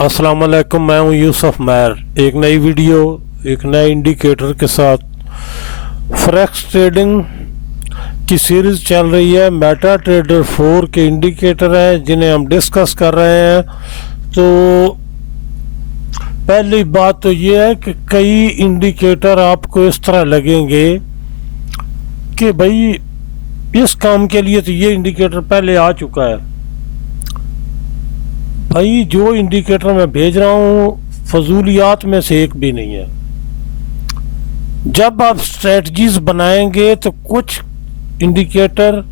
अस्सलाम वालेकुम, मैं हूं यूसुफ मैर। एक नई वीडियो एक नए इंडिकेटर के साथ। फॉरेक्स ट्रेडिंग की सीरीज़ चल रही है। मेटा ट्रेडर 4 के इंडिकेटर हैं जिन्हें हम डिस्कस कर रहे हैं। तो पहली बात तो ये है कि कई इंडिकेटर आपको इस तरह लगेंगे कि भाई इस काम के लिए तो ये इंडिकेटर पहले आ चुका है। भाई जो इंडिकेटर मैं भेज रहा हूँ फजूलियात में से एक भी नहीं है। जब आप स्ट्रेटजीज बनाएंगे तो कुछ इंडिकेटर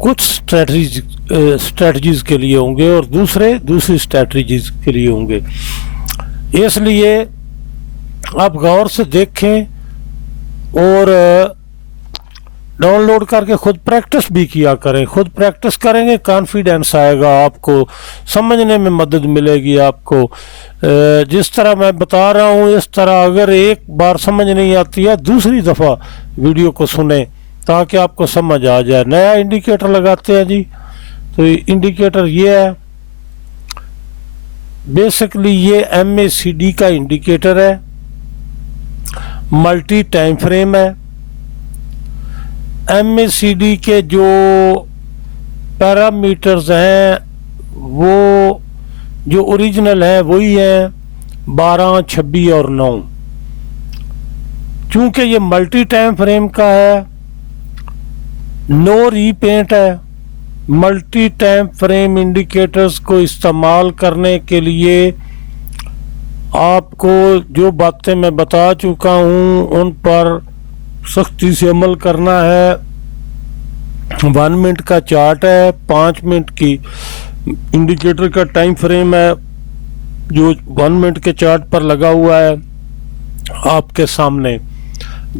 कुछ स्ट्रेटजीज के लिए होंगे और दूसरी स्ट्रेटजीज के लिए होंगे। इसलिए आप गौर से देखें और डाउनलोड करके खुद प्रैक्टिस भी किया करें। खुद प्रैक्टिस करेंगे कॉन्फिडेंस आएगा, आपको समझने में मदद मिलेगी। आपको जिस तरह मैं बता रहा हूँ इस तरह अगर एक बार समझ नहीं आती है दूसरी दफ़ा वीडियो को सुने ताकि आपको समझ आ जाए। नया इंडिकेटर लगाते हैं जी। तो इंडिकेटर ये है, बेसिकली ये MACD का इंडिकेटर है, मल्टी टाइम फ्रेम है। MACD के जो पैरामीटर्स हैं वो जो ओरिजिनल है वही है 12, 26 और 9। चूंकि ये मल्टी टाइम फ्रेम का है, नो रीपेंट है। मल्टी टाइम फ्रेम इंडिकेटर्स को इस्तेमाल करने के लिए आपको जो बातें मैं बता चुका हूँ उन पर सख्ती से अमल करना है। 1 मिनट का चार्ट है, 5 मिनट की इंडिकेटर का टाइम फ्रेम है जो 1 मिनट के चार्ट पर लगा हुआ है आपके सामने।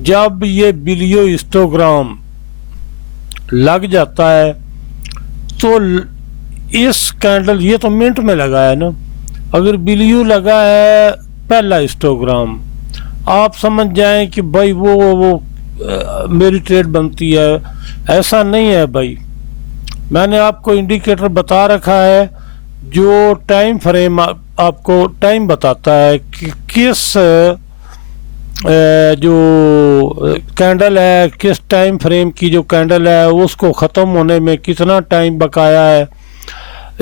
जब ये बिलियो हिस्टोग्राम लग जाता है तो इस कैंडल, ये तो मिनट में लगा है ना, अगर बिलियो लगा है पहला हिस्टोग्राम, आप समझ जाएं कि भाई वो मेरी ट्रेड बनती है। ऐसा नहीं है भाई। मैंने आपको इंडिकेटर बता रखा है जो टाइम फ्रेम आपको टाइम बताता है कि किस जो कैंडल है, किस टाइम फ्रेम की जो कैंडल है उसको ख़त्म होने में कितना टाइम बकाया है।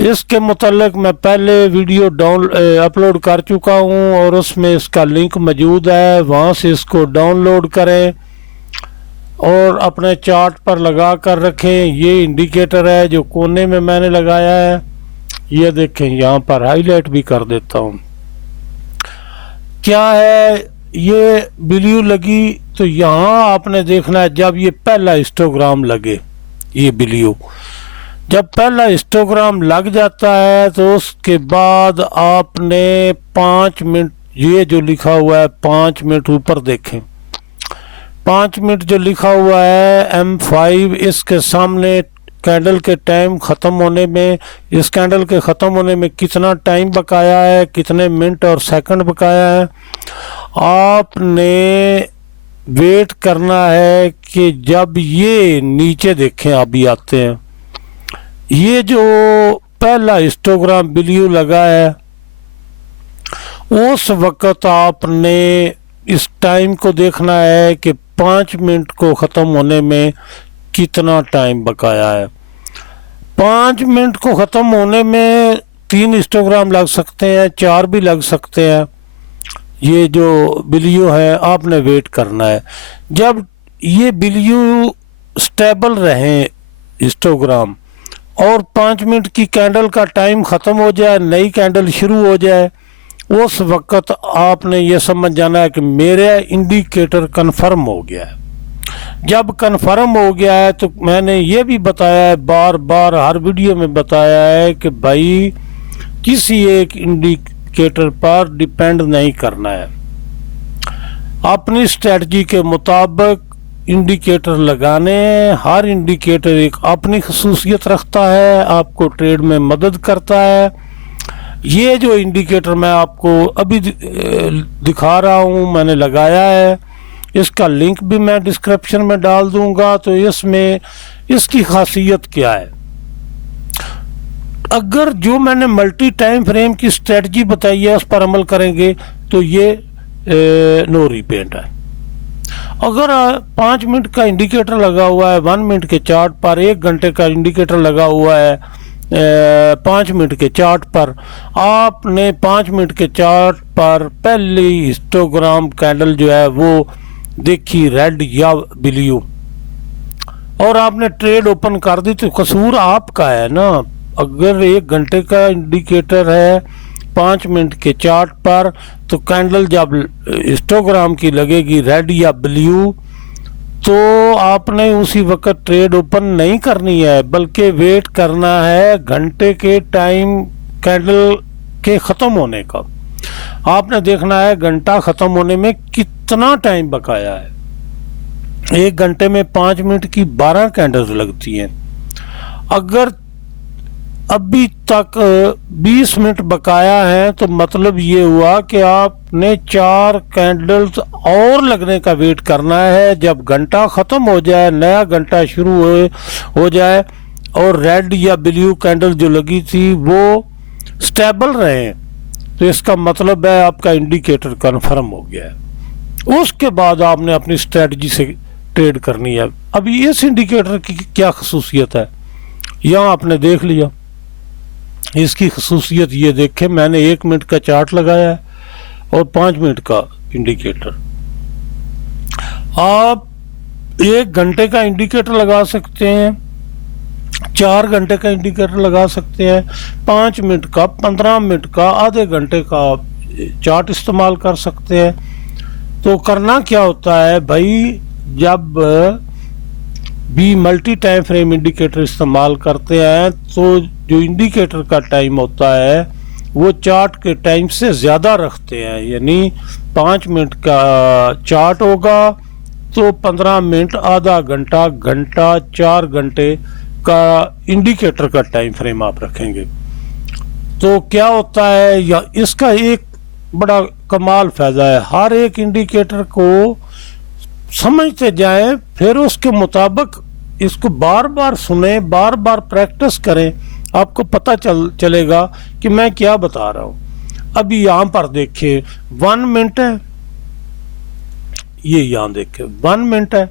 इसके मुतल्लिक मैं पहले वीडियो अपलोड कर चुका हूँ और उसमें इसका लिंक मौजूद है, वहाँ से इसको डाउनलोड करें और अपने चार्ट पर लगा कर रखें। ये इंडिकेटर है जो कोने में मैंने लगाया है, ये देखें, यहाँ पर हाईलाइट भी कर देता हूँ। क्या है, ये बिलियो लगी तो यहाँ आपने देखना है जब ये पहला हिस्टोग्राम लगे, ये बिलियो जब पहला हिस्टोग्राम लग जाता है तो उसके बाद आपने 5 मिनट, ये जो लिखा हुआ है 5 मिनट ऊपर देखें, 5 मिनट जो लिखा हुआ है M5, इसके सामने कैंडल के टाइम ख़त्म होने में, इस कैंडल के ख़त्म होने में कितना टाइम बकाया है, कितने मिनट और सेकंड बकाया है। आपने वेट करना है कि जब ये नीचे देखें, अभी आते हैं, ये जो पहला हिस्टोग्राम बिलियो लगा है उस वक़्त आपने इस टाइम को देखना है कि 5 मिनट को ख़त्म होने में कितना टाइम बकाया है। 5 मिनट को ख़त्म होने में 3 हिस्टोग्राम लग सकते हैं, 4 भी लग सकते हैं। ये जो बिलियो है आपने वेट करना है। जब ये बिलियो स्टेबल रहे हिस्टोग्राम और 5 मिनट की कैंडल का टाइम ख़त्म हो जाए, नई कैंडल शुरू हो जाए, उस वक़्त आपने ये समझ जाना है कि मेरा इंडिकेटर कन्फर्म हो गया है। जब कन्फर्म हो गया है तो मैंने ये भी बताया है, बार बार हर वीडियो में बताया है कि भाई किसी एक इंडिकेटर पर डिपेंड नहीं करना है। अपनी स्ट्रेटजी के मुताबिक इंडिकेटर लगाने। हर इंडिकेटर एक अपनी खसूसियत रखता है, आपको ट्रेड में मदद करता है। ये जो इंडिकेटर मैं आपको अभी दिखा रहा हूँ, मैंने लगाया है, इसका लिंक भी मैं डिस्क्रिप्शन में डाल दूंगा। तो इसमें इसकी खासियत क्या है, अगर जो मैंने मल्टी टाइम फ्रेम की स्ट्रेटजी बताई है उस पर अमल करेंगे तो ये नो रिपेंट है। अगर 5 मिनट का इंडिकेटर लगा हुआ है 1 मिनट के चार्ट पर, 1 घंटे का इंडिकेटर लगा हुआ है 5 मिनट के चार्ट पर, आपने 5 मिनट के चार्ट पर पहली हिस्टोग्राम कैंडल जो है वो देखी रेड या ब्लू और आपने ट्रेड ओपन कर दी, तो कसूर आपका है ना। अगर 1 घंटे का इंडिकेटर है 5 मिनट के चार्ट पर, तो कैंडल जब हिस्टोग्राम की लगेगी रेड या ब्लू, तो आपने उसी वक्त ट्रेड ओपन नहीं करनी है, बल्कि वेट करना है घंटे के टाइम कैंडल के ख़त्म होने का। आपने देखना है घंटा ख़त्म होने में कितना टाइम बकाया है। 1 घंटे में 5 मिनट की 12 कैंडल्स लगती हैं। अगर अभी तक 20 मिनट बकाया है तो मतलब ये हुआ कि आपने 4 कैंडल्स और लगने का वेट करना है। जब घंटा ख़त्म हो जाए, नया घंटा शुरू हो जाए और रेड या ब्लू कैंडल जो लगी थी वो स्टेबल रहे, तो इसका मतलब है आपका इंडिकेटर कन्फर्म हो गया है। उसके बाद आपने अपनी स्ट्रेटजी से ट्रेड करनी है। अभी इस इंडिकेटर की क्या खसूसियत है, यहाँ आपने देख लिया। इसकी खसूसियत ये देखें, मैंने 1 मिनट का चार्ट लगाया है और 5 मिनट का इंडिकेटर। आप 1 घंटे का इंडिकेटर लगा सकते हैं, 4 घंटे का इंडिकेटर लगा सकते हैं, 5 मिनट का, 15 मिनट का, आधे घंटे का चार्ट इस्तेमाल कर सकते हैं। तो करना क्या होता है भाई, जब भी मल्टी टाइम फ्रेम इंडिकेटर इस्तेमाल करते हैं तो जो इंडिकेटर का टाइम होता है वो चार्ट के टाइम से ज़्यादा रखते हैं। यानी 5 मिनट का चार्ट होगा तो 15 मिनट, आधा घंटा, घंटा, 4 घंटे का इंडिकेटर का टाइम फ्रेम आप रखेंगे। तो क्या होता है, या इसका एक बड़ा कमाल फ़ायदा है, हर एक इंडिकेटर को समझते जाएं, फिर उसके मुताबिक इसको बार बार सुने, बार बार प्रैक्टिस करें, आपको पता चलेगा कि मैं क्या बता रहा हूँ। अभी यहाँ पर देखिए 1 मिनट है, ये यहाँ देखिए 1 मिनट है,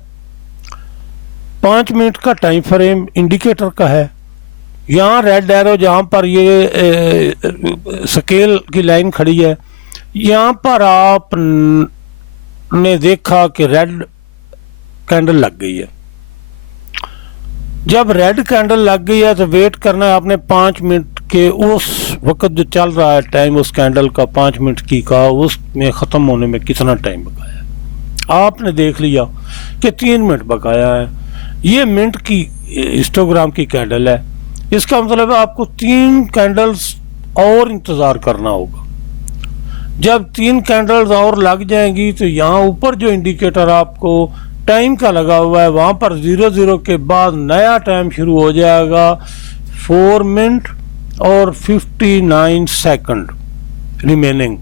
5 मिनट का टाइम फ्रेम इंडिकेटर का है। यहाँ रेड एरो जहाँ पर ये स्केल की लाइन खड़ी है, यहाँ पर आपने देखा कि रेड कैंडल लग गई है। जब रेड कैंडल लग गई है तो वेट करना है आपने 5 मिनट के, उस वक्त जो चल रहा है टाइम उस कैंडल का 5 मिनट की का, उसमें ख़त्म होने में कितना टाइम बकाया है। आपने देख लिया कि 3 मिनट बकाया है। ये मिनट की हिस्टोग्राम की कैंडल है, इसका मतलब है आपको 3 कैंडल्स और इंतज़ार करना होगा। जब 3 कैंडल्स और लग जाएंगी तो यहाँ ऊपर जो इंडिकेटर आपको टाइम का लगा हुआ है वहाँ पर 00 के बाद नया टाइम शुरू हो जाएगा, 4 मिनट और 59 सेकंड रिमेनिंग।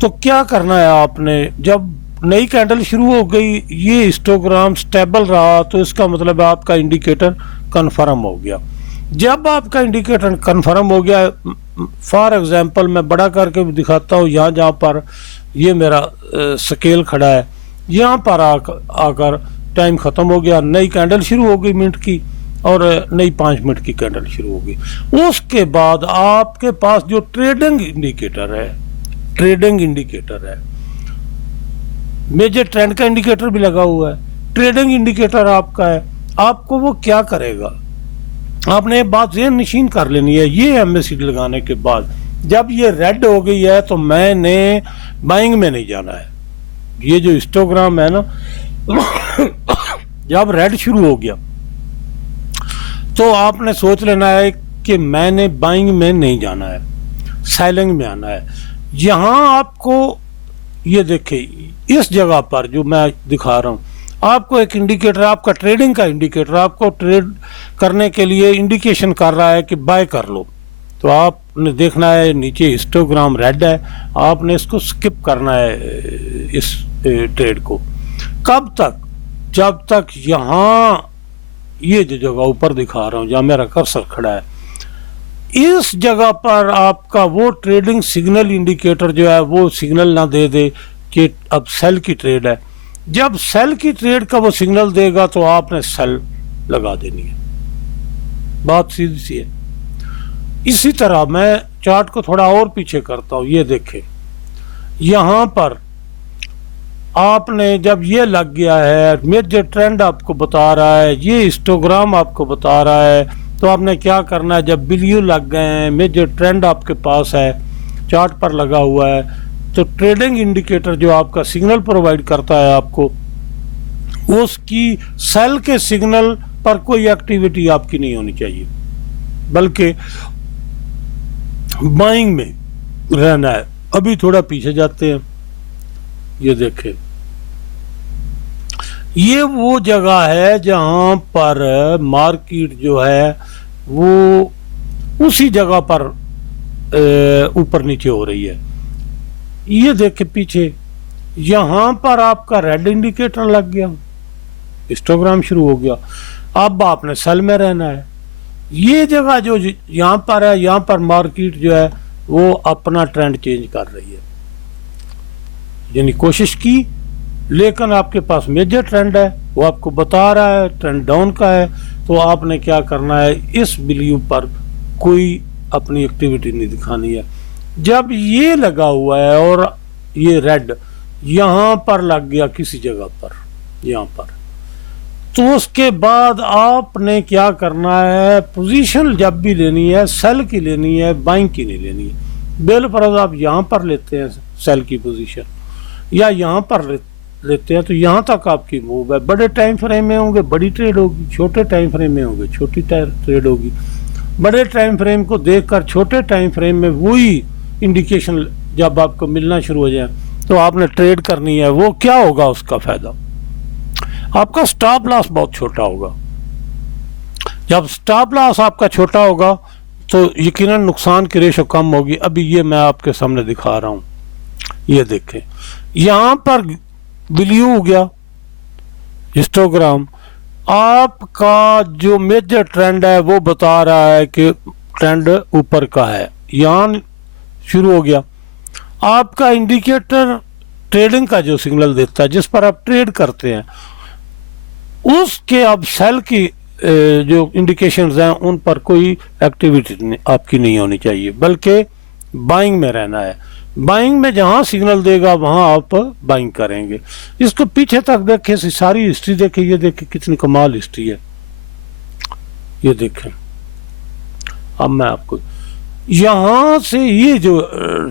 तो क्या करना है आपने, जब नई कैंडल शुरू हो गई, ये हिस्टोग्राम स्टेबल रहा, तो इसका मतलब है आपका इंडिकेटर कन्फर्म हो गया। जब आपका इंडिकेटर कन्फर्म हो गया, फॉर एग्जांपल मैं बड़ा करके भी दिखाता हूँ, यहाँ जहाँ पर ये मेरा स्केल खड़ा है, यहाँ पर आकर टाइम ख़त्म हो गया, नई कैंडल शुरू हो गई मिनट की और नई 5 मिनट की कैंडल शुरू हो गई। उसके बाद आपके पास जो ट्रेडिंग इंडिकेटर है, मेजर ट्रेंड का इंडिकेटर भी लगा हुआ है, ट्रेडिंग इंडिकेटर आपका है, आपको वो क्या करेगा, आपने बात ज़हन नशीन कर लेनी है। ये MACD लगाने के बाद जब ये रेड हो गई है तो मैंने बाइंग में नहीं जाना है। ये जो हिस्टोग्राम है ना, जब रेड शुरू हो गया तो आपने सोच लेना है कि मैंने बाइंग में नहीं जाना है, सेलिंग में आना है। यहाँ आपको ये देखिए, इस जगह पर जो मैं दिखा रहा हूँ आपको एक इंडिकेटर, आपका ट्रेडिंग का इंडिकेटर आपको ट्रेड करने के लिए इंडिकेशन कर रहा है कि बाय कर लो। तो आपने देखना है नीचे हिस्टोग्राम रेड है, आपने इसको स्किप करना है इस ट्रेड को। कब तक, जब तक यहाँ ये जो जगह ऊपर दिखा रहा हूँ जहाँ मेरा कर्सर खड़ा है, इस जगह पर आपका वो ट्रेडिंग सिग्नल इंडिकेटर जो है वो सिग्नल ना दे दे कि अब सेल की ट्रेड है। जब सेल की ट्रेड का वो सिग्नल देगा तो आपने सेल लगा देनी है। बात सीधी सी है। इसी तरह मैं चार्ट को थोड़ा और पीछे करता हूं। ये देखें, यहां पर आपने जब ये लग गया है, मेजर ट्रेंड आपको बता रहा है, ये हिस्टोग्राम आपको बता रहा है, तो आपने क्या करना है, जब बिलियन लग गए हैं, मेजर ट्रेंड आपके पास है, चार्ट पर लगा हुआ है, तो ट्रेडिंग इंडिकेटर जो आपका सिग्नल प्रोवाइड करता है आपको, उसकी सेल के सिग्नल पर कोई एक्टिविटी आपकी नहीं होनी चाहिए, बल्कि बाइंग में रहना है। अभी थोड़ा पीछे जाते हैं। ये देखें, ये वो जगह है जहां पर मार्केट जो है वो उसी जगह पर ऊपर नीचे हो रही है। ये देखें पीछे, यहां पर आपका रेड इंडिकेटर लग गया, हिस्टोग्राम शुरू हो गया। अब आपने सेल में रहना है। ये जगह जो यहां पर है, यहां पर मार्केट जो है वो अपना ट्रेंड चेंज कर रही है, यानी कोशिश की, लेकिन आपके पास मेजर ट्रेंड है, वो आपको बता रहा है ट्रेंड डाउन का है, तो आपने क्या करना है, इस बिलीव पर कोई अपनी एक्टिविटी नहीं दिखानी है। जब ये लगा हुआ है और ये रेड यहां पर लग गया किसी जगह पर, यहां पर, तो उसके बाद आपने क्या करना है, पोजीशन जब भी लेनी है सेल की लेनी है, बाइंग की नहीं लेनी है। बिलफर्ज आप यहां पर लेते हैं सेल की पोजीशन या यहां पर लेते हैं, तो यहां तक आपकी मूव है। बड़े टाइम फ्रेम में होंगे बड़ी ट्रेड होगी, छोटे टाइम फ्रेम में होंगे छोटी ट्रेड होगी। बड़े टाइम फ्रेम को देखकर छोटे टाइम फ्रेम में वही इंडिकेशन जब आपको मिलना शुरू हो जाए तो आपने ट्रेड करनी है। वो क्या होगा, उसका फायदा आपका स्टॉप लॉस बहुत छोटा होगा। जब स्टॉप लॉस आपका छोटा होगा तो यकीनन नुकसान की रेशो कम होगी। अभी ये मैं आपके सामने दिखा रहा हूं, ये देखें, यहां पर बिलियन हो गया हिस्टोग्राम, आपका जो मेजर ट्रेंड है वो बता रहा है कि ट्रेंड ऊपर का है, यहां शुरू हो गया। आपका इंडिकेटर ट्रेडिंग का जो सिग्नल देता है जिस पर आप ट्रेड करते हैं, उसके अब सेल की जो इंडिकेशंस हैं उन पर कोई एक्टिविटी आपकी नहीं होनी चाहिए, बल्कि बाइंग में रहना है। बाइंग में जहां सिग्नल देगा वहां आप बाइंग करेंगे। इसको पीछे तक देखें, सारी हिस्ट्री देखें, ये देखें कितनी कमाल हिस्ट्री है। ये देखें, अब मैं आपको यहां से ये जो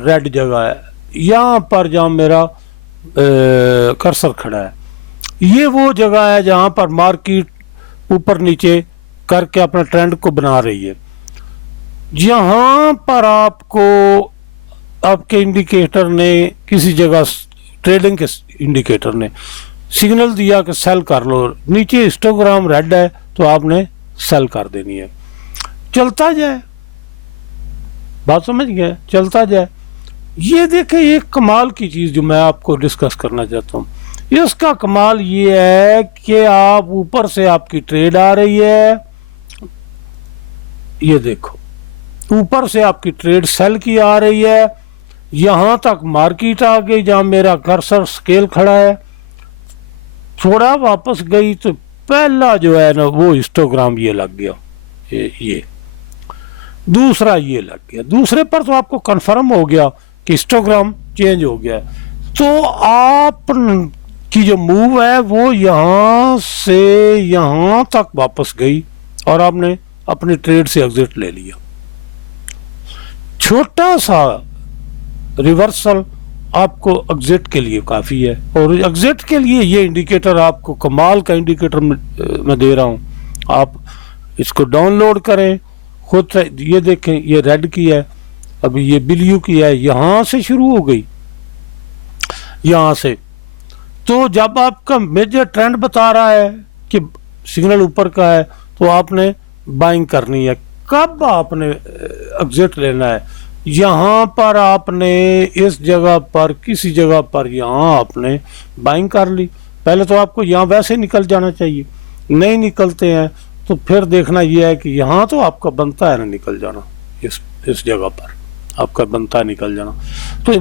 रेड जगह है, यहां पर जहां मेरा कर्सर खड़ा है, ये वो जगह है जहां पर मार्केट ऊपर नीचे करके अपना ट्रेंड को बना रही है। यहां पर आपको आपके इंडिकेटर ने किसी जगह, ट्रेडिंग के इंडिकेटर ने सिग्नल दिया कि सेल कर लो, नीचे हिस्टोग्राम रेड है तो आपने सेल कर देनी है। चलता जाए, बात समझ गए, चलता जाए। ये देखें, एक कमाल की चीज जो मैं आपको डिस्कस करना चाहता हूं, इसका कमाल ये है कि आप ऊपर से आपकी ट्रेड आ रही है, ये देखो ऊपर से आपकी ट्रेड सेल की आ रही है, यहां तक मार्केट आ गई जहां मेरा कर्सर स्केल खड़ा है, थोड़ा वापस गई तो पहला जो है ना वो हिस्टोग्राम ये लग गया, ये दूसरा ये लग गया, दूसरे पर तो आपको कंफर्म हो गया कि हिस्टोग्राम चेंज हो गया। तो आप की जो मूव है वो यहां से यहां तक वापस गई और आपने अपनी ट्रेड से एग्जिट ले लिया। छोटा सा रिवर्सल आपको एग्जिट के लिए काफी है, और एग्जिट के लिए ये इंडिकेटर आपको कमाल का इंडिकेटर मैं दे रहा हूं, आप इसको डाउनलोड करें खुद से। ये देखें, ये रेड की है, अभी ये बिलियन की है, यहां से शुरू हो गई, यहां से। तो जब आपका मेजर ट्रेंड बता रहा है कि सिग्नल ऊपर का है तो आपने बाइंग करनी है। कब आपने एग्जिट लेना है, यहां पर आपने इस जगह पर किसी जगह पर यहां आपने बाइंग कर ली। पहले तो आपको यहां वैसे निकल जाना चाहिए, नहीं निकलते हैं तो फिर देखना यह है कि यहां तो आपका बनता है ना निकल जाना, इस जगह पर आपका बनता निकल जाना। तो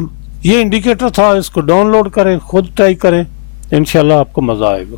ये इंडिकेटर था, इसको डाउनलोड करें, खुद ट्राई करें, इंशाल्लाह आपको मज़ा आएगा।